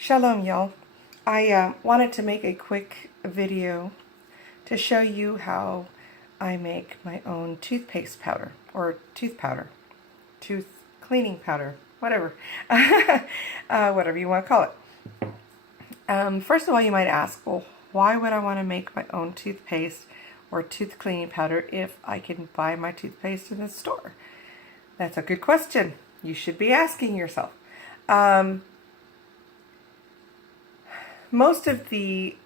Shalom, y'all. I wanted to make a quick video to show you how I make my own toothpaste powder, or tooth powder, tooth cleaning powder, whatever, whatever you want to call it. First of all, you might ask, well, why would I want to make my own toothpaste or tooth cleaning powder if I can buy my toothpaste in the store? That's a good question. You should be asking yourself. Most of the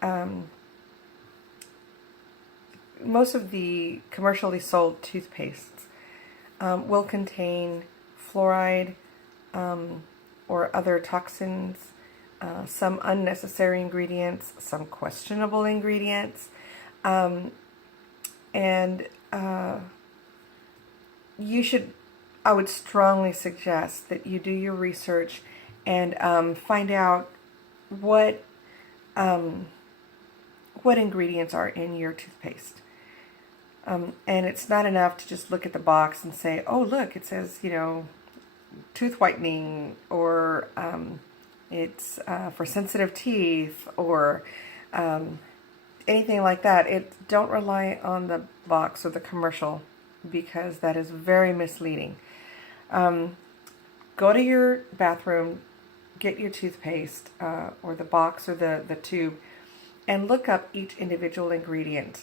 commercially sold toothpastes will contain fluoride or other toxins, some unnecessary ingredients, some questionable ingredients, and I would strongly suggest that you do your research and find out what ingredients are in your toothpaste. And it's not enough to just look at the box and say, oh, look, it says, tooth whitening, or it's for sensitive teeth, or anything like that. Don't rely on the box or the commercial, because that is very misleading. Go to your bathroom, get your toothpaste, or the box or the tube, and look up each individual ingredient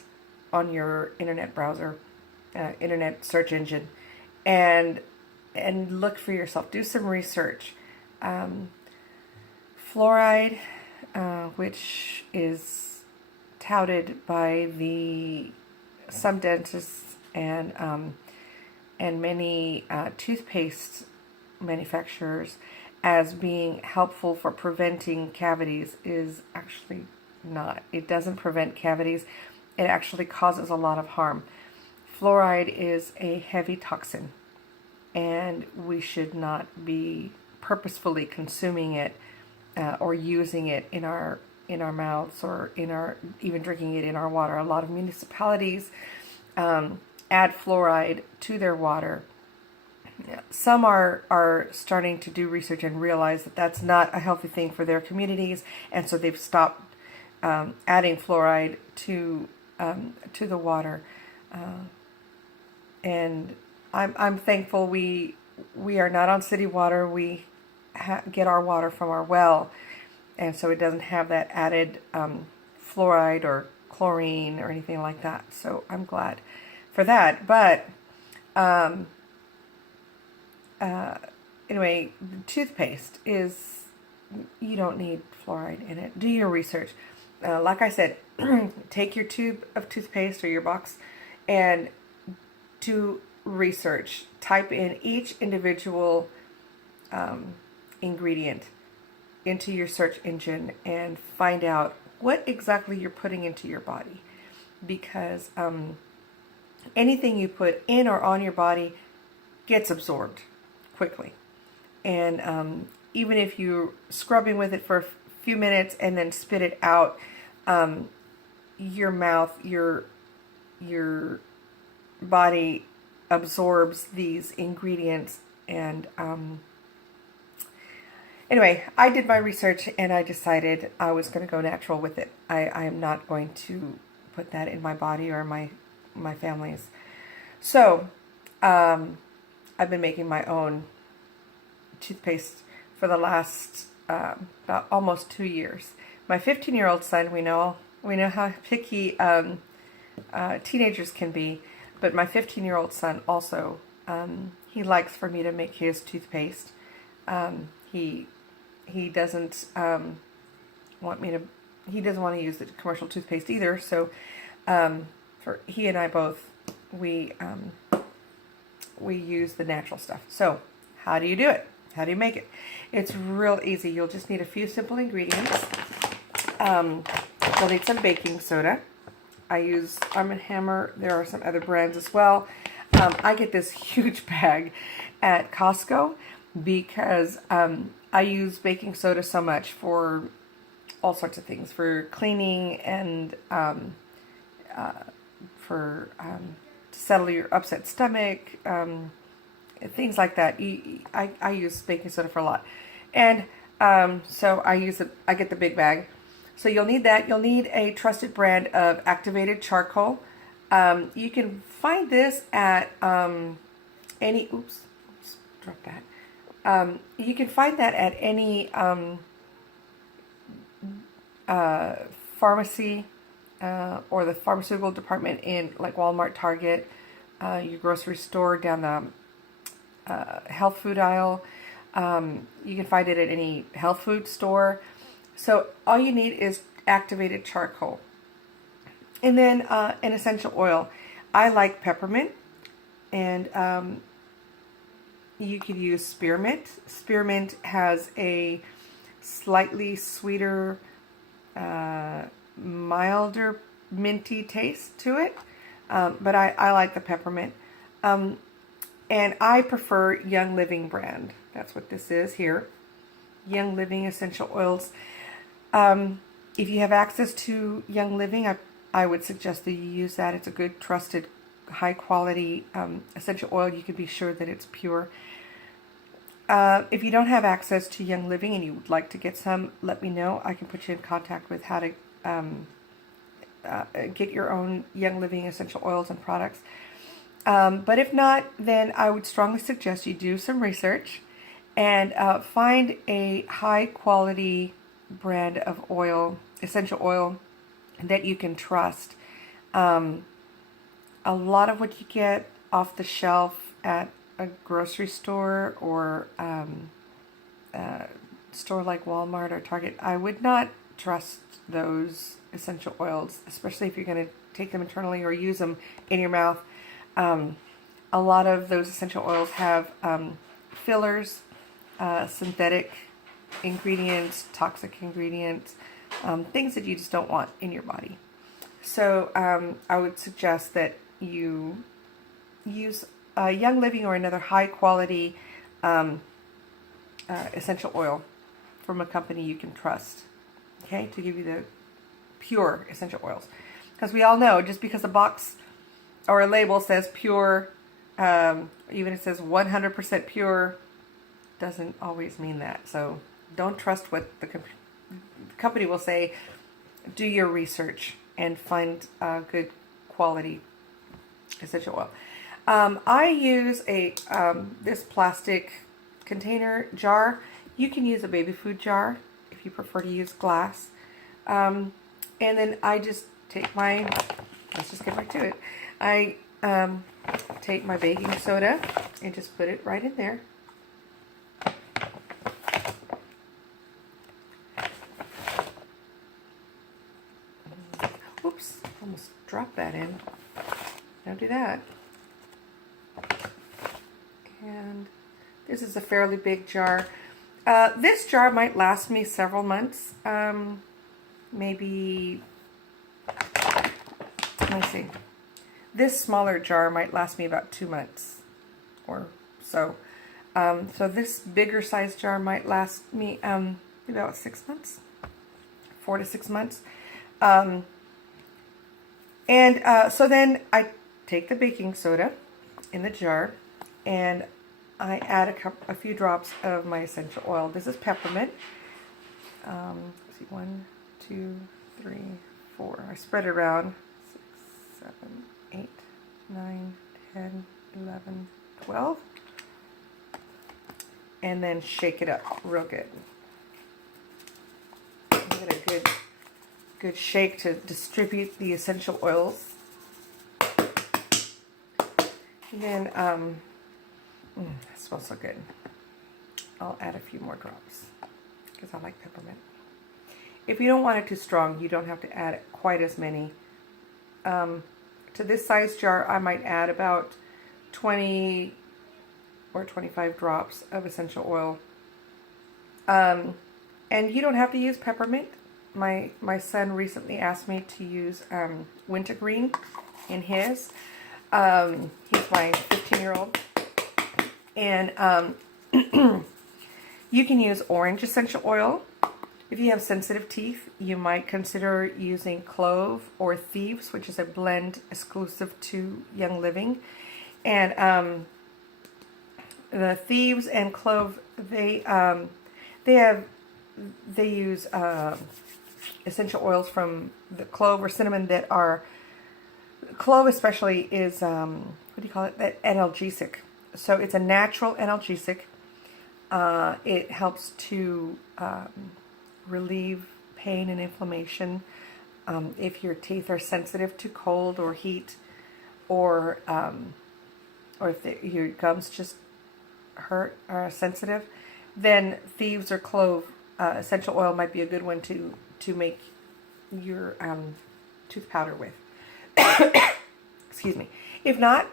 on your internet browser, internet search engine, and look for yourself. Do some research. Fluoride, which is touted by some dentists and many toothpaste manufacturers as being helpful for preventing cavities, is actually not. It doesn't prevent cavities. It actually causes a lot of harm. Fluoride is a heavy toxin, and we should not be purposefully consuming it or using it in our mouths, or even drinking it in our water. A lot of municipalities add fluoride to their water. Some are starting to do research and realize that that's not a healthy thing for their communities, and so they've stopped adding fluoride to the water. And I'm thankful we are not on city water. We get our water from our well, and so it doesn't have that added fluoride or chlorine or anything like that. So I'm glad for that. But anyway, toothpaste you don't need fluoride in it. Do your research. Like I said, take your tube of toothpaste or your box and do research. Type in each individual ingredient into your search engine and find out what exactly you're putting into your body. Because anything you put in or on your body gets absorbed quickly. And even if you're scrubbing with it for a few minutes and then spit it out, your mouth, your body absorbs these ingredients. And anyway, I did my research and I decided I was going to go natural with it. I am not going to put that in my body or my family's. So I've been making my own toothpaste for the last about almost 2 years. My 15-year-old son, we know how picky teenagers can be, but my 15-year-old son also, he likes for me to make his toothpaste. He doesn't want to use the commercial toothpaste either. So for he and I both, we use the natural stuff. So how do you do it? How do you make it? It's real easy. You'll just need a few simple ingredients. You'll need some baking soda. I use Arm & Hammer. There are some other brands as well. I get this huge bag at Costco because I use baking soda so much for all sorts of things, for cleaning and to settle your upset stomach, things like that. I use baking soda for a lot. And So I get the big bag. So you'll need that. You'll need a trusted brand of activated charcoal. You can find this at any, drop that. You can find that at any pharmacy or the pharmaceutical department in like Walmart, Target, your grocery store down the health food aisle. You can find it at any health food store. So all you need is activated charcoal. And then an essential oil. I like peppermint, and you could use spearmint. Spearmint has a slightly sweeter, milder, minty taste to it, but I like the peppermint. And I prefer Young Living brand. That's what this is here. Young Living essential oils. If you have access to Young Living, I would suggest that you use that. It's a good, trusted, high quality essential oil. You can be sure that it's pure. If you don't have access to Young Living and you would like to get some, let me know. I can put you in contact with how to get your own Young Living essential oils and products. But if not, then I would strongly suggest you do some research and find a high quality brand of oil, essential oil, that you can trust. A lot of what you get off the shelf at a grocery store or store like Walmart or Target, I would not trust those essential oils, especially if you're going to take them internally or use them in your mouth. A lot of those essential oils have fillers, synthetic ingredients, toxic ingredients, things that you just don't want in your body. So I would suggest that you use Young Living or another high quality essential oil from a company you can trust, okay, to give you the pure essential oils. Because we all know, just because a box or a label says pure, even it says 100% pure, doesn't always mean that. So don't trust what the company will say. Do your research and find good quality essential oil. I use a this plastic container jar. You can use a baby food jar if you prefer to use glass. And then I just take my, let's just get right to it. I take my baking soda and just put it right in there. Oops, almost dropped that in. Don't do that. And this is a fairly big jar. This jar might last me several months. Maybe, let me see. This smaller jar might last me about 2 months or so. So this bigger size jar might last me about 6 months, 4 to 6 months. So then I take the baking soda in the jar and I add a few drops of my essential oil. This is peppermint. Let's see, 1, 2, 3, 4. I spread it around. 6, 7, 8, 9, 10, 11, 12. And then shake it up real good. Give it a good shake to distribute the essential oils. And then, it smells so good. I'll add a few more drops because I like peppermint. If you don't want it too strong, you don't have to add quite as many. To this size jar, I might add about 20 or 25 drops of essential oil. And you don't have to use peppermint. My son recently asked me to use wintergreen in his. He's my 15-year-old. And you can use orange essential oil. If you have sensitive teeth, you might consider using clove or thieves, which is a blend exclusive to Young Living. And the thieves and clove, they have they use essential oils from the clove or cinnamon that are, clove especially is, what do you call it, that analgesic. So it's a natural analgesic. It helps to relieve pain and inflammation. If your teeth are sensitive to cold or heat, or if your gums just hurt or are sensitive, then thieves or clove essential oil might be a good one to make your tooth powder with. Excuse me. If not,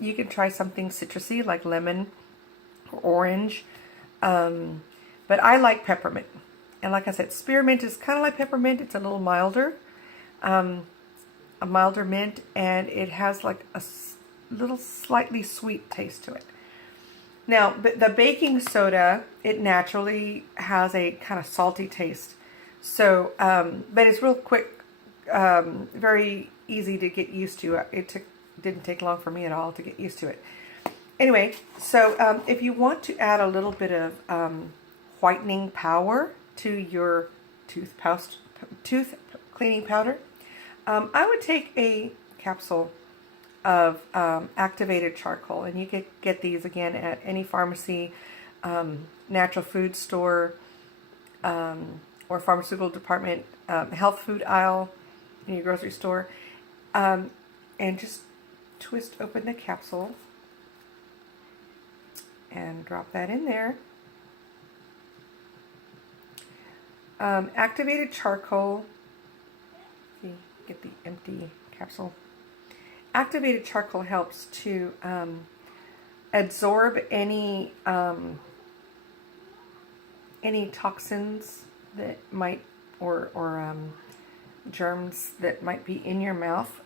you can try something citrusy like lemon or orange. But I like peppermint. And like I said, spearmint is kind of like peppermint. It's a little milder. A milder mint, and it has like a little slightly sweet taste to it. Now, the baking soda, it naturally has a kind of salty taste. So, but it's real quick, very easy to get used to. Didn't take long for me at all to get used to it. Anyway, so if you want to add a little bit of whitening power to your tooth cleaning powder, I would take a capsule of activated charcoal, and you could get these again at any pharmacy, natural food store, or pharmaceutical department, health food aisle in your grocery store, and just twist open the capsule and drop that in there. Activated charcoal, see, get the empty capsule. Activated charcoal helps to absorb any toxins that might, or germs that might be in your mouth.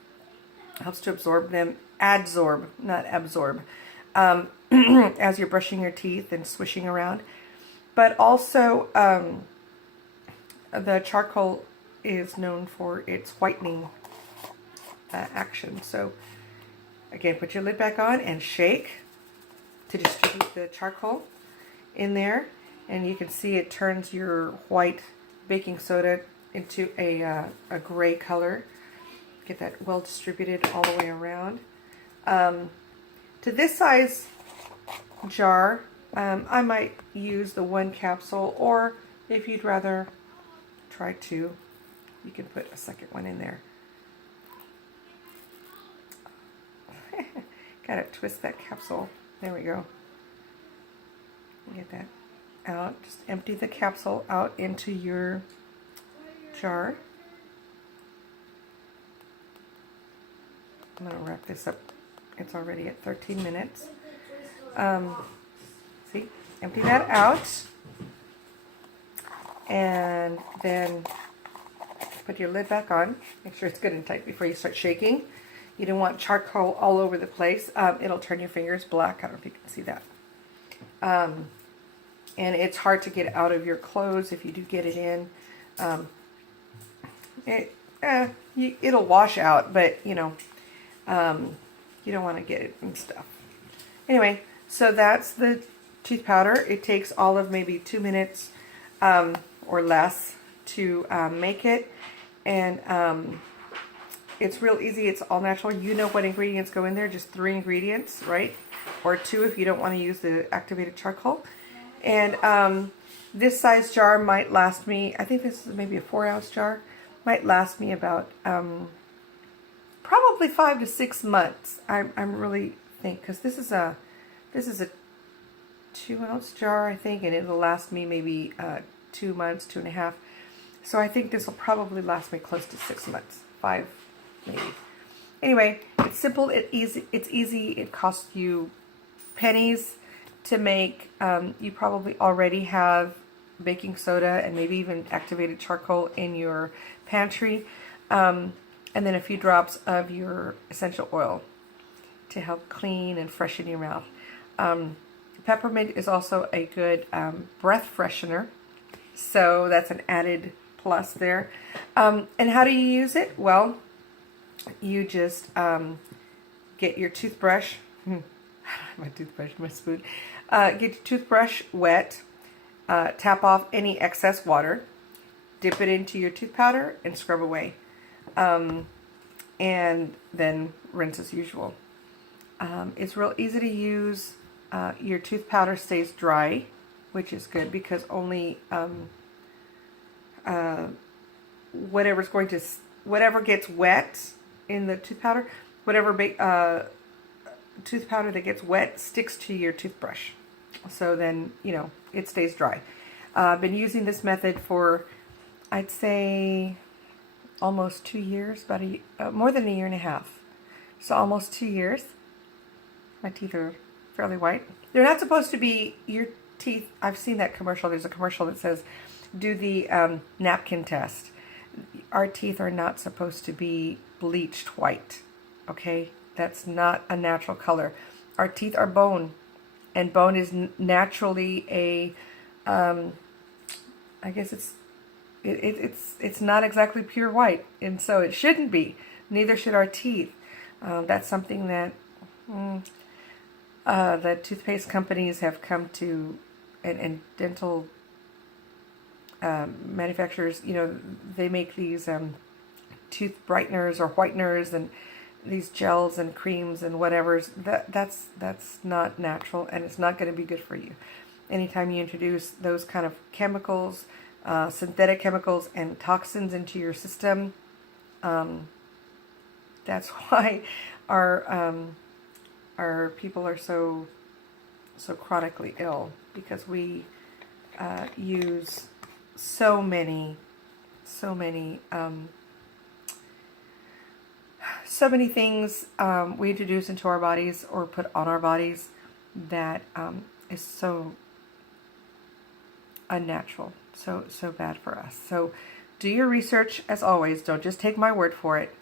Helps to absorb them, adsorb, not absorb, as you're brushing your teeth and swishing around. But also, the charcoal is known for its whitening action. So again, put your lid back on and shake to distribute the charcoal in there, and you can see it turns your white baking soda into a gray color. Get that well distributed all the way around. To this size jar, I might use the 1 capsule, or if you'd rather try 2, you can put a second one in there. Gotta twist that capsule. There we go. Get that out. Just empty the capsule out into your jar. I'm going to wrap this up. It's already at 13 minutes. See, empty that out. And then put your lid back on. Make sure it's good and tight before you start shaking. You don't want charcoal all over the place. It'll turn your fingers black. I don't know if you can see that. And it's hard to get out of your clothes if you do get it in. It'll wash out, but you know, you don't want to get it and stuff. Anyway, so that's the tooth powder. It takes all of maybe 2 minutes or less to make it, and it's real easy. It's all natural. You know what ingredients go in there, just 3 ingredients, right? Or 2 if you don't want to use the activated charcoal. And this size jar might last me, I think this is maybe a 4-ounce jar, might last me about probably 5 to 6 months. I really think, because this is a 2-ounce jar, I think, and it'll last me maybe 2 months, 2.5. So I think this will probably last me close to 6 months, 5 maybe. Anyway, it's simple, it's easy, it costs you pennies to make. You probably already have baking soda and maybe even activated charcoal in your pantry, and then a few drops of your essential oil to help clean and freshen your mouth. Peppermint is also a good breath freshener, so that's an added plus there. And how do you use it? Well, you just get your toothbrush, my toothbrush, my spoon, get your toothbrush wet, tap off any excess water, dip it into your tooth powder, and scrub away. And then rinse as usual. It's real easy to use. Your tooth powder stays dry, which is good because only whatever gets wet in the tooth powder, whatever tooth powder that gets wet sticks to your toothbrush. So then, it stays dry. I've been using this method for, I'd say, almost 2 years, more than a year and a half. So almost 2 years. My teeth are fairly white. They're not supposed to be, your teeth, I've seen that commercial. There's a commercial that says, do the napkin test. Our teeth are not supposed to be bleached white. Okay? That's not a natural color. Our teeth are bone. And bone is naturally I guess it's not exactly pure white, and so it shouldn't be. Neither should our teeth. That's something that the toothpaste companies have come to, and dental manufacturers. They make these tooth brighteners or whiteners and these gels and creams and whatever's. That's not natural, and it's not going to be good for you. Anytime you introduce those kind of chemicals, synthetic chemicals and toxins into your system, that's why our people are so chronically ill, because we use so many things we introduce into our bodies or put on our bodies that is so unnatural, so bad for us. So do your research as always. Don't just take my word for it.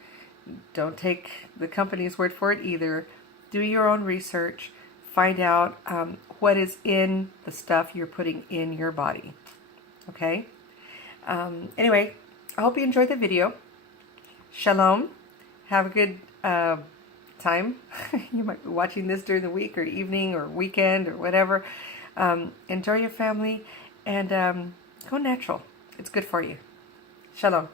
Don't take the company's word for it either. Do your own research. Find out what is in the stuff you're putting in your body. Okay? Anyway, I hope you enjoyed the video. Shalom. Have a good time. You might be watching this during the week or evening or weekend or whatever. Enjoy your family and go natural. It's good for you. Shalom.